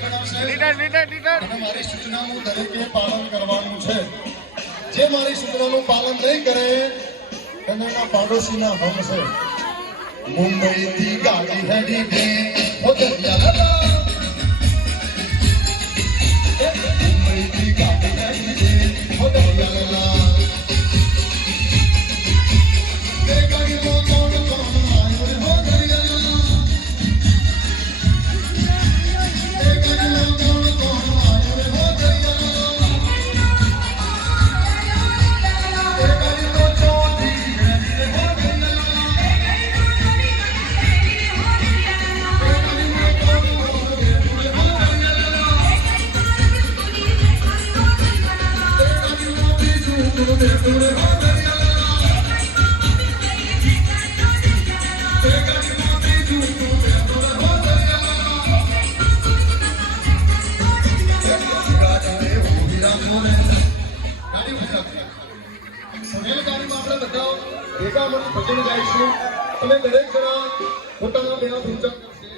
મારી સૂચનાનું દરેકે પાલન કરવાનું છે. જે મારી સૂચનાનું પાલન નહીં કરે તેના પાડોશીના હમ છે. મુંબઈ થી ગાડી હેડી દે મુંબઈ થી ગાડી હેડી દે ભજન ગાઈશું. તમે દરેક જણા પોતાના બે હાથ ઊંચા કરશે.